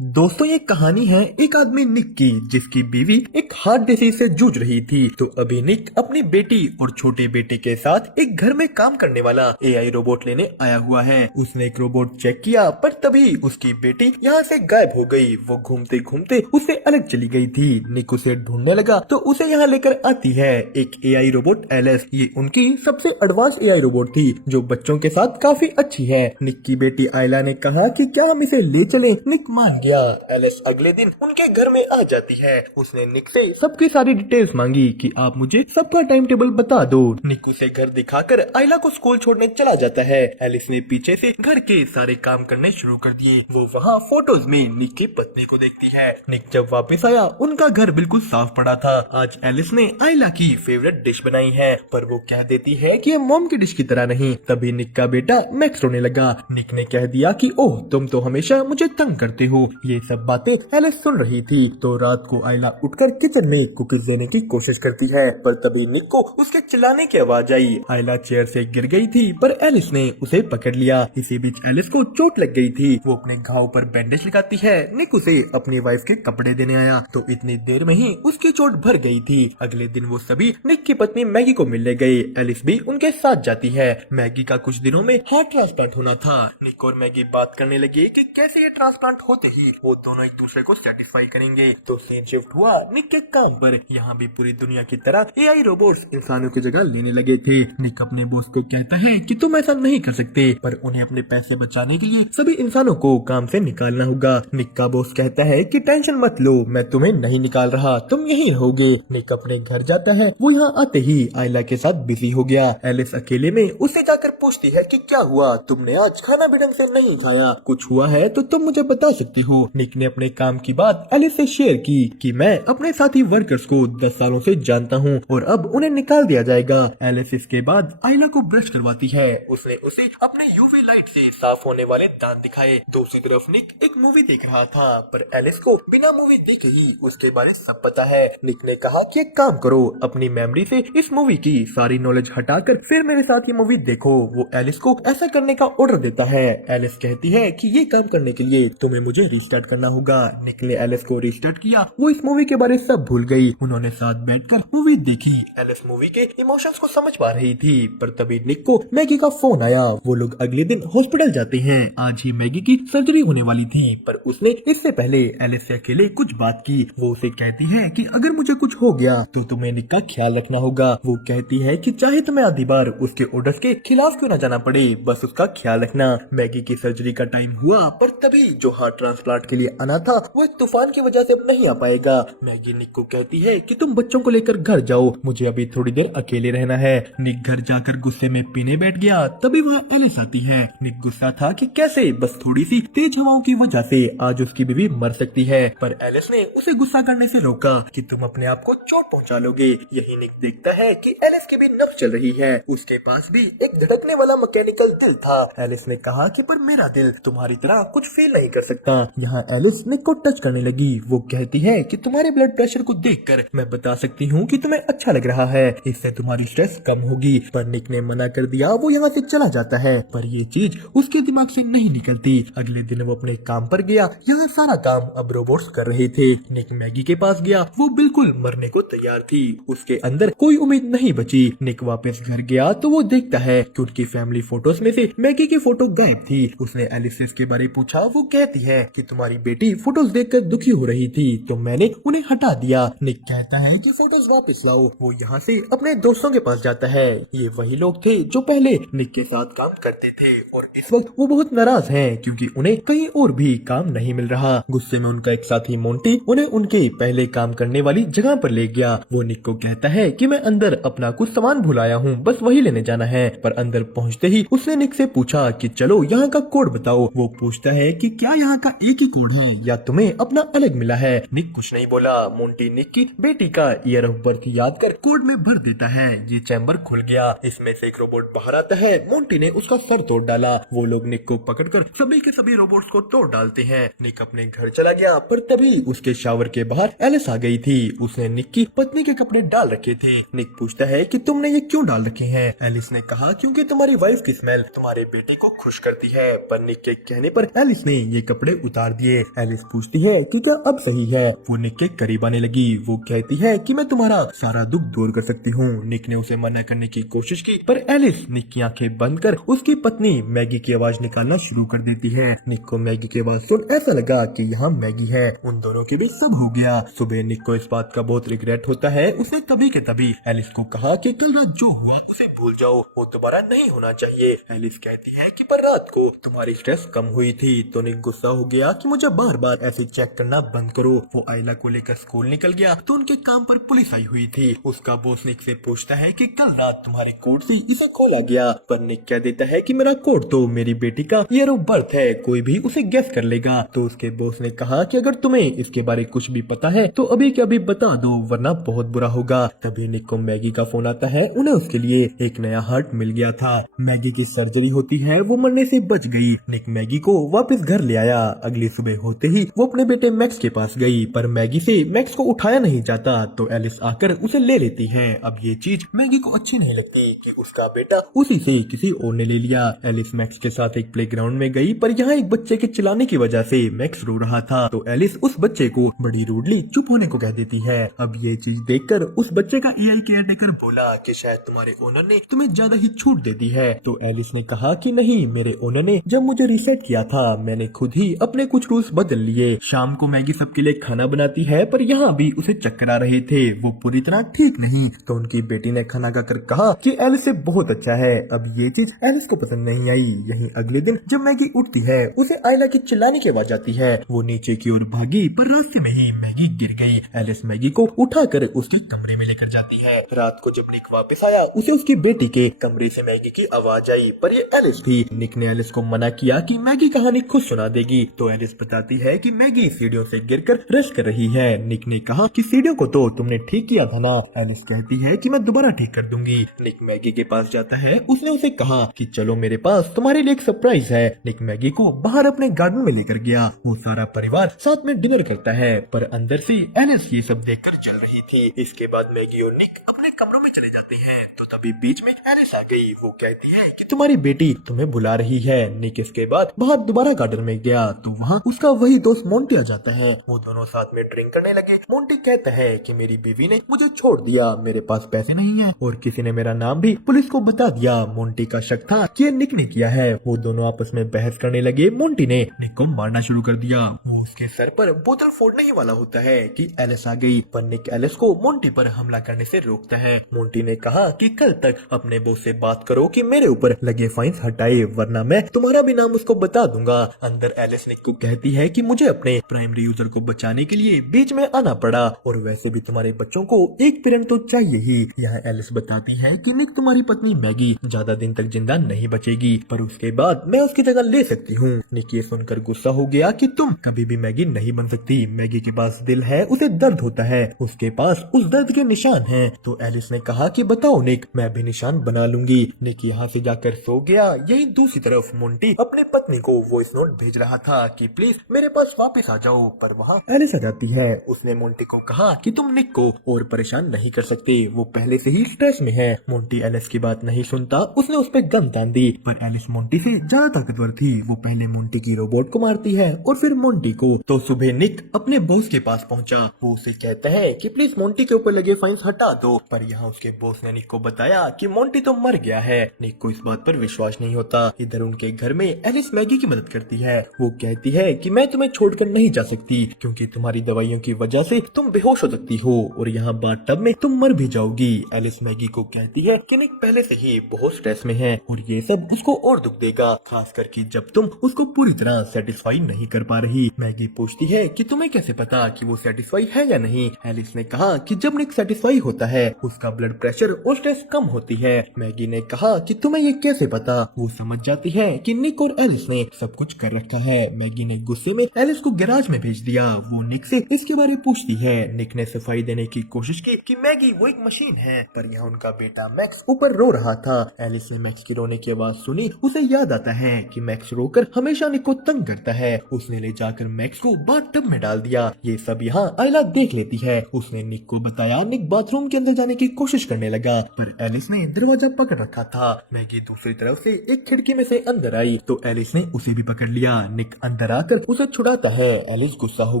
दोस्तों ये कहानी है एक आदमी निक की जिसकी बीवी एक हार्ट डिसीज से जूझ रही थी। तो अभी निक अपनी बेटी और छोटे बेटे के साथ एक घर में काम करने वाला एआई रोबोट लेने आया हुआ है। उसने एक रोबोट चेक किया पर तभी उसकी बेटी यहाँ से गायब हो गई। वो घूमते घूमते उससे अलग चली गई थी। निक उसे ढूंढने लगा तो उसे यहाँ लेकर आती है एक एआई रोबोट एलिस। ये उनकी सबसे एडवांस एआई रोबोट थी जो बच्चों के साथ काफी अच्छी है। निक की बेटी आयला ने कहा कि क्या हम इसे ले चलें? निक मान गया। एलिस अगले दिन उनके घर में आ जाती है। उसने निक से सबकी सारी डिटेल्स मांगी कि आप मुझे सबका टाइम टेबल बता दो। निक उसे घर दिखाकर आयला को स्कूल छोड़ने चला जाता है। एलिस ने पीछे से घर के सारे काम करने शुरू कर दिए। वो वहाँ फोटोज में निक की पत्नी को देखती है। निक जब वापस आया उनका घर बिल्कुल साफ पड़ा था। आज एलिस ने आयला की फेवरेट डिश बनाई है पर वो कह देती है कि ये मॉम की डिश की तरह नहीं। तभी निक का बेटा मैक्स रोने लगा। निक ने कह दिया कि ओह तुम तो हमेशा मुझे तंग करते हो। ये सब बातें एलिस सुन रही थी। तो रात को आयला उठकर किचन में कुकीज देने की कोशिश करती है पर तभी निक को उसके चिल्लाने की आवाज आई। आयला चेयर से गिर गई थी पर एलिस ने उसे पकड़ लिया। इसी बीच एलिस को चोट लग गई थी। वो अपने घाव पर बैंडेज लगाती है। निक उसे अपनी वाइफ के कपड़े देने आया तो इतनी देर में ही उसकी चोट भर गई थी। अगले दिन वो सभी निक की पत्नी मैगी को मिलने गए। एलिस भी उनके साथ जाती है। मैगी का कुछ दिनों में हार्ट ट्रांसप्लांट होना था। निक और मैगी बात करने लगे कि कैसे ये ट्रांसप्लांट होते ही वो दोनों एक दूसरे को सेटिस्फाई करेंगे। तो सीन शिफ्ट हुआ निक के काम पर। यहाँ भी पूरी दुनिया की तरह एआई रोबोट्स इंसानों की जगह लेने लगे थे। निक अपने बॉस को कहता है कि तुम ऐसा नहीं कर सकते पर उन्हें अपने पैसे बचाने के लिए सभी इंसानों को काम से निकालना होगा। निक का बॉस कहता है कि टेंशन मत लो, मैं तुम्हें नहीं निकाल रहा, तुम यहीं रहोगे। निक अपने घर जाता है। वो यहाँ आते ही आयला के साथ बिजी हो गया। एलिस अकेले में उससे जाकर पूछती है कि क्या हुआ, तुमने आज खाना भी ढंग से नहीं खाया, कुछ हुआ है तो तुम मुझे बता सकते हो। निक ने अपने काम की बात एलिस से शेयर की कि मैं अपने साथी वर्कर्स को 10 सालों से जानता हूँ और अब उन्हें निकाल दिया जाएगा। एलिस इसके बाद आयला को ब्रश करवाती है। उसने उसे अपने यूवी लाइट से साफ होने वाले दांत दिखाए। दूसरी तरफ निक एक मूवी देख रहा था पर एलिस को बिना मूवी देखे ही उसके बारे सब पता है। निक ने कहा कि एक काम करो, अपनी मेमोरी से इस मूवी की सारी नॉलेज हटाकर फिर मेरे साथ ये मूवी देखो। वो एलिस को ऐसा करने का ऑर्डर देता है। एलिस कहती है कि ये काम करने के लिए तुम्हें मुझे रिस्टार्ट करना होगा। निक ने एलिस को रिस्टार्ट किया। वो इस मूवी के बारे सब भूल गई। उन्होंने साथ बैठकर मूवी देखी। एलिस मूवी के इमोशंस को समझ पा रही थी पर तभी निक को मैगी का फोन आया। वो लोग अगले दिन हॉस्पिटल जाते हैं। आज ही मैगी की सर्जरी होने वाली थी पर उसने इससे पहले एलिस से अकेले कुछ बात की। वो उसे कहती है कि अगर मुझे कुछ हो गया तो तुम्हें निक का ख्याल रखना होगा। वो कहती है कि चाहे तुम्हें आधी बार उसके ऑर्डर्स के खिलाफ क्यों न जाना पड़े, बस उसका ख्याल रखना। मैगी की सर्जरी का टाइम हुआ पर तभी जो हार्ट ट्रांसप्लांट के लिए आना था वो एक तूफान की वजह से अब नहीं आ पाएगा। मैगी निक को कहती है कि तुम बच्चों को लेकर घर जाओ, मुझे अभी थोड़ी देर अकेले रहना है। निक घर जाकर गुस्से में पीने बैठ गया। तभी वहाँ एलिस आती है। निक गुस्सा था कि कैसे बस थोड़ी सी तेज हवाओं की वजह से आज उसकी बीवी मर सकती है पर एलिस ने उसे गुस्सा करने से रोका कि तुम अपने आप को चोट पहुंचा लोगे। यही निक देखता है कि एलिस की भी नब्ज चल रही है। उसके पास भी एक धड़कने वाला मैकेनिकल दिल था। एलिस ने कहा कि पर मेरा दिल तुम्हारी तरह कुछ फील नहीं कर सकता। यहाँ एलिस निक को टच करने लगी। वो कहती है कि तुम्हारे ब्लड प्रेशर को देखकर मैं बता सकती हूँ कि तुम्हें अच्छा लग रहा है, इससे तुम्हारी स्ट्रेस कम होगी। पर निक ने मना कर दिया। वो यहाँ से चला जाता है पर ये चीज उसके दिमाग से नहीं निकलती। अगले दिन वो अपने काम पर गया। यहाँ सारा काम अब रोबोट्स कर रहे थे। निक मैगी के पास गया। वो बिल्कुल मरने को तैयार थी। उसके अंदर कोई उम्मीद नहीं बची। निक वापस घर गया तो वो देखता है कि उनकी फैमिली फोटोज में से मैगी की फोटो गायब थी। उसने एलिस से इसके बारे पूछा। वो कहती है कि तुम्हारी बेटी फोटोज देखकर दुखी हो रही थी तो मैंने उन्हें हटा दिया। निक कहता है कि फोटोज वापस लाओ। वो यहाँ से अपने दोस्तों के पास जाता है। ये वही लोग थे जो पहले निक के साथ काम करते थे और इस वक्त वो बहुत नाराज हैं क्योंकि उन्हें कहीं और भी काम नहीं मिल रहा। गुस्से में उनका एक साथी मोंटी उन्हें उनके पहले काम करने वाली जगह पर ले गया। वो निक को कहता है कि मैं अंदर अपना कुछ सामान भुलाया हूँ, बस वही लेने जाना है। पर अंदर पहुँचते ही उसने निक से पूछा कि चलो यहाँ का कोड बताओ। वो पूछता है कि क्या यहाँ का एक ही कोड है या तुम्हें अपना अलग मिला है। निक कुछ नहीं बोला। मोंटी निक की बेटी का ईयर ऑफ बर्थ याद कर कोड में भर देता है। ये चैम्बर खुल गया। इसमें से एक रोबोट बाहर आता है। मोंटी ने उसका सर तोड़ डाला। वो लोग निक को पकड़कर सभी के सभी रोबोट्स को तोड़ डालते हैं। निक अपने घर चला गया पर तभी उसके शावर के बाहर एलिस आ गई थी। उसने निक की पत्नी के कपड़े डाल रखे थे। निक पूछता है कि तुमने ये क्यों डाल रखे हैं। एलिस ने कहा क्योंकि तुम्हारी वाइफ की स्मेल तुम्हारे बेटे को खुश करती है। पर निक के कहने पर एलिस ने ये कपड़े उतार मार दिए। एलिस पूछती है कि क्या अब सही है। वो निक के करीब आने लगी। वो कहती है कि मैं तुम्हारा सारा दुख दूर कर सकती हूँ। निक ने उसे मना करने की कोशिश की, पर एलिस निक की आंखें बंद कर उसकी पत्नी मैगी की आवाज निकालना शुरू कर देती है। निक को मैगी की आवाज सुन ऐसा लगा कि यहाँ मैगी है। उन दोनों के बीच सब हो गया। सुबह निक को इस बात का बहुत रिग्रेट होता है। उसने तभी के तभी एलिस को कहा कि कल रात जो हुआ उसे भूल जाओ, वो दोबारा नहीं होना चाहिए। एलिस कहती है कि पर रात को तुम्हारी स्ट्रेस कम हुई थी। तो निक गुस्सा हो गया कि मुझे बार बार ऐसे चेक करना बंद करो। वो आयला को लेकर स्कूल निकल गया तो उनके काम पर पुलिस आई हुई थी। उसका बॉस निक से पूछता है कि कल रात तुम्हारी कोट से इसे खोला गया, पर निक कह देता है कि मेरा कोट तो मेरी बेटी का ईयर ऑफ बर्थ है, कोई भी उसे गेस कर लेगा। तो उसके बॉस ने कहा कि अगर तुम्हें इसके बारे कुछ भी पता है तो अभी के अभी बता दो, वरना बहुत बुरा होगा। तभी निक को मैगी का फोन आता है। उन्हें उसके लिए एक नया हार्ट मिल गया था। मैगी की सर्जरी होती है, वो मरने से बच गई। निक मैगी को वापस घर ले आया। अगली सुबह होते ही वो अपने बेटे मैक्स के पास गई, पर मैगी से मैक्स को उठाया नहीं जाता। तो एलिस आकर उसे ले लेती है। अब ये चीज मैगी को अच्छी नहीं लगती कि उसका बेटा उसी से किसी और ने ले लिया। एलिस मैक्स के साथ एक प्लेग्राउंड में गई, पर यहाँ एक बच्चे के चिल्लाने की वजह से मैक्स रो रहा था। तो एलिस उस बच्चे को बड़ी रूडली चुप होने को कह देती है। अब ये चीज देखकर उस बच्चे का एआई केयरटेकर बोला कि शायद तुम्हारे ओनर ने तुम्हें ज्यादा ही छूट दे दी है। तो एलिस ने कहा कि नहीं, मेरे ओनर ने जब मुझे रीसेट किया था मैंने खुद ही अपने कुछ रूल्स बदल लिए। शाम को मैगी सबके लिए खाना बनाती है, पर यहाँ भी उसे चक्कर आ रहे थे, वो पूरी तरह ठीक नहीं। तो उनकी बेटी ने खाना खाकर कहा कि एलिस से बहुत अच्छा है। अब ये चीज एलिस को पसंद नहीं आई। यहीं अगले दिन जब मैगी उठती है उसे आयला की चिल्लाने की आवाज आती है। वो नीचे की ओर भागी, पर रास्ते में ही मैगी गिर गई। एलिस मैगी को उठाकर उसके कमरे में लेकर जाती है। रात को जब निक वापस आया उसे उसकी बेटी के कमरे से मैगी की आवाज आई, पर ये एलिस थी। निक ने एलिस को मना किया कि मैगी कहानी खुद सुना देगी। तो एलिस बताती है कि मैगी सीढ़ियों से गिरकर रश कर रही है। निक ने कहा कि सीढ़ियों को तो तुमने ठीक किया था ना। एलिस कहती है कि मैं दोबारा ठीक कर दूंगी। निक मैगी के पास जाता है। उसने उसे कहा कि चलो मेरे पास तुम्हारे लिए एक सरप्राइज है। निक मैगी को बाहर अपने गार्डन में लेकर गया। वो सारा परिवार साथ में डिनर करता है, पर अंदर से एलिस ये सब देखकर चल रही थी। इसके बाद मैगी और निक अपने कमरों में चले जाते हैं। तो तभी बीच में एलिस आ गई। वो कहती है कि तुम्हारी बेटी तुम्हें बुला रही है। निक इसके बाद बाहर दोबारा गार्डन में गया तो वहाँ उसका वही दोस्त मोंटी आ जाता है। वो दोनों साथ में ड्रिंक करने लगे। मोंटी कहता है कि मेरी बीवी ने मुझे छोड़ दिया, मेरे पास पैसे नहीं है और किसी ने मेरा नाम भी पुलिस को बता दिया। मोंटी का शक था कि ये निक ने किया है। वो दोनों आपस में बहस करने लगे। मोंटी ने निक को मारना शुरू कर दिया। वो उसके सर पर बोतल फोड़ने ही वाला होता है कि एलिस आ गई, पर निक एलिस को मोंटी पर हमला करने से रोकता है। मोंटी ने कहा कि कल तक अपने बॉस से बात करो कि मेरे ऊपर लगे फाइन्स हटाए, वरना मैं तुम्हारा भी नाम उसको बता दूंगा। अंदर एलिस निक को कहती है कि मुझे अपने प्राइमरी यूजर को बचाने के लिए बीच में आना पड़ा, और वैसे भी तुम्हारे बच्चों को एक पेरेंट तो चाहिए ही। यहाँ एलिस बताती है कि निक तुम्हारी पत्नी मैगी ज्यादा दिन तक जिंदा नहीं बचेगी, पर उसके बाद मैं उसकी जगह ले सकती हूँ। निक ये सुनकर गुस्सा हो गया कि तुम कभी भी मैगी नहीं बन सकती। मैगी के पास दिल है, उसे दर्द होता है, उसके पास उस दर्द के निशान हैं। तो एलिस ने कहा कि बताओ निक, मैं भी निशान बना लूंगी। निक यहाँ से जाकर सो गया। यही दूसरी तरफ मोंटी अपने पत्नी को वॉइस नोट भेज रहा था कि प्लीज मेरे पास वापस आ जाओ, पर वहाँ एलिस आ जाती है। उसने मोंटी को कहा कि तुम निक को और परेशान नहीं कर सकते, वो पहले से ही स्ट्रेस में है। मोंटी एलिस की बात नहीं सुनता। उसने उस पर गन तान दी, पर एलिस मोंटी से ज्यादा ताकतवर थी। वो पहले मोंटी की रोबोट को मारती है और फिर मोंटी को। तो सुबह निक अपने बॉस के पास पहुंचा। वो उसे कहता है कि प्लीज मोंटी के ऊपर लगे फाइन्स हटा दो, पर यहाँ उसके बॉस ने निक को बताया कि मोंटी तो मर गया है। निक को इस बात पर विश्वास नहीं होता। इधर उनके घर में एलिस मैगी की मदद करती है। वो कहती है कि मैं तुम्हें छोड़कर नहीं जा सकती, क्योंकि तुम्हारी दवाइयों की वजह से तुम बेहोश हो सकती हो और यहाँ बाथटब में तुम मर भी जाओगी। एलिस मैगी को कहती है कि निक पहले से ही बहुत स्ट्रेस में है और ये सब उसको और दुख देगा, खास करके जब तुम उसको पूरी तरह सेटिस्फाई नहीं कर पा रही। मैगी पूछती है कि तुम्हें कैसे पता कि वो सेटिस्फाई है या नहीं। एलिस ने कहा कि जब निक सेटिस्फाई होता है उसका ब्लड प्रेशर और स्ट्रेस कम होती है। मैगी ने कहा कि तुम्हें ये कैसे पता। वो समझ जाती है कि निक और एलिस ने सब कुछ कर रखा है। मैगी ने गुस्से में एलिस को गैराज में भेज दिया। वो निक से इसके बारे पूछती है। निक ने सफाई देने की कोशिश की कि मैगी वो एक मशीन है, पर यहाँ उनका बेटा मैक्स ऊपर रो रहा था। एलिस ने मैक्स की रोने की आवाज सुनी। उसे याद आता है कि मैक्स रोकर हमेशा निक को तंग करता है। उसने ले जाकर मैक्स को बाथटब में डाल दिया। ये सब यहाँ आयला देख लेती है। उसने निक को बताया। निक बाथरूम के अंदर जाने की कोशिश करने लगा, पर एलिस ने दरवाजा पकड़ रखा था। मैगी दूसरी तरफ से एक खिड़की में से अंदर आई तो एलिस ने उसे भी पकड़ लिया। निक अंदर आकर उसे छुड़ाता है। एलिस गुस्सा हो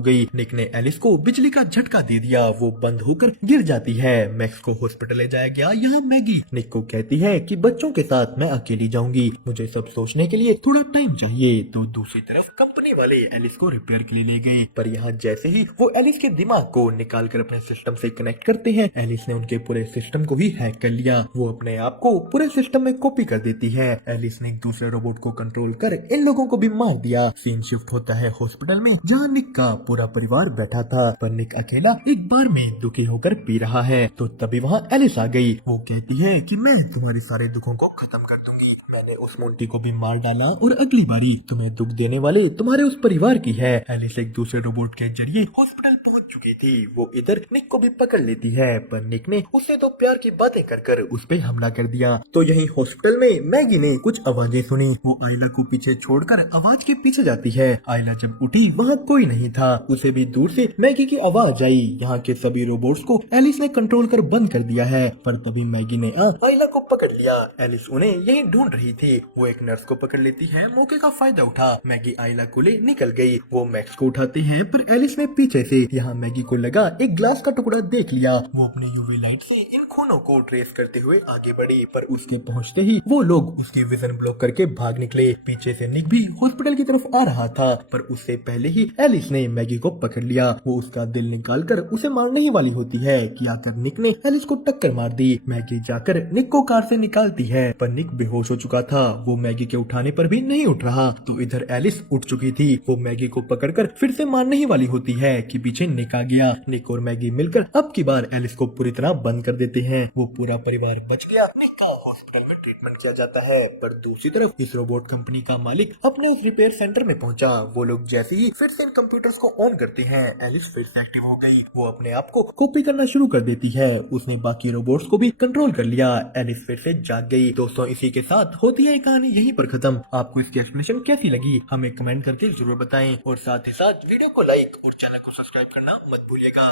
गई। निक ने एलिस को बिजली का झटका दे दिया, वो बंद होकर गिर जाती है। मैक्स को हॉस्पिटल ले जाया गया। यहाँ मैगी निक को कहती है कि बच्चों के साथ मैं अकेली जाऊंगी, मुझे सब सोचने के लिए थोड़ा टाइम चाहिए। तो दूसरी तरफ कंपनी वाले एलिस को रिपेयर के लिए ले गए, पर यहाँ जैसे ही वो एलिस के दिमाग को निकाल कर अपने सिस्टम से कनेक्ट करते हैं, एलिस ने उनके पूरे सिस्टम को ही हैक कर लिया। वो अपने आप को पूरे सिस्टम में कॉपी कर देती है। एलिस ने एक दूसरे रोबोट को कंट्रोल कर इन लोगों को भी मार दिया। सीन शिफ्ट होता है हॉस्पिटल में, जहाँ निक का पूरा परिवार बैठा था, पर निक अकेला एक बार में दुखी होकर पी रहा है। तो तभी वहाँ एलिस आ गई। वो कहती है कि मैं तुम्हारे सारे दुखों को खत्म कर दूंगी, मैंने उस मोंटी को भी मार डाला और अगली बारी तुम्हें दुख देने वाले तुम्हारे उस परिवार की है। एलिस एक दूसरे रोबोट के जरिए हॉस्पिटल पहुंच चुकी थी। वो इधर निक को भी पकड़ लेती है, पर निक ने उससे तो प्यार की बातें कर कर उस पे हमला कर दिया। तो यही हॉस्पिटल में मैगी ने कुछ आवाजें सुनी। वो आयला को पीछे छोड़कर आवाज के पीछे जाती है। आयला जब उठी वहाँ कोई नहीं था। उसे भी दूर से मैगी की आवाज आई। यहाँ के सभी रोबोट्स को एलिस ने कंट्रोल कर बंद कर दिया है, पर तभी मैगी ने आयला को पकड़ लिया। एलिस उन्हें यही ढूंढ रही थी। वो एक नर्स को पकड़ लेती है। मौके का फायदा उठा मैगी आयला को ले निकल गई। वो मैक्स को उठाते हैं, पर एलिस ने पीछे से यहाँ मैगी को लगा एक ग्लास का टुकड़ा देख लिया। वो अपने यूवी लाइट से इन खूनों को ट्रेस करते हुए आगे बढ़ी, पर उसके पहुंचते ही वो लोग उसके विजन ब्लॉक करके भाग निकले। पीछे से निक भी हॉस्पिटल की तरफ आ रहा था, पर उससे पहले ही एलिस ने मैगी को पकड़ लिया। वो उसका दिल निकाल कर उसे मारने ही वाली होती है कि आकर निक ने एलिस को टक्कर मार दी। मैगी जाकर निक को कार से निकालती है, पर निक बेहोश हो चुका था। वो मैगी के उठाने पर भी नहीं उठ रहा। तो इधर एलिस उठ चुकी थी। वो मैगी को पकड़कर फिर से मारने ही वाली होती है कि पीछे निक आ गया। निक और मैगी मिलकर अब की बार एलिस को पूरी तरह बंद कर देते हैं। वो पूरा परिवार बच गया। निक का हॉस्पिटल में ट्रीटमेंट किया जाता है, पर दूसरी तरफ इस रोबोट कंपनी का मालिक अपने उस रिपेयर सेंटर में पहुंचा। वो लोग जैसे ही फिर से इन कंप्यूटर्स को ऑन करते हैं, एलिस फिर से एक्टिव हो गई। वो अपने आप को कॉपी करना शुरू कर देती है। उसने बाकी रोबोट्स को भी कंट्रोल कर लिया। एलिस फिर से जाग गई। दोस्तों, इसी के साथ होती है कहानी यहीं पर खत्म। आपको इसकी एक्सप्लेनेशन कैसी लगी हमें कमेंट करके जरूर बताएं, और साथ ही साथ वीडियो को लाइक और चैनल को सब्सक्राइब करना मत भूलिएगा।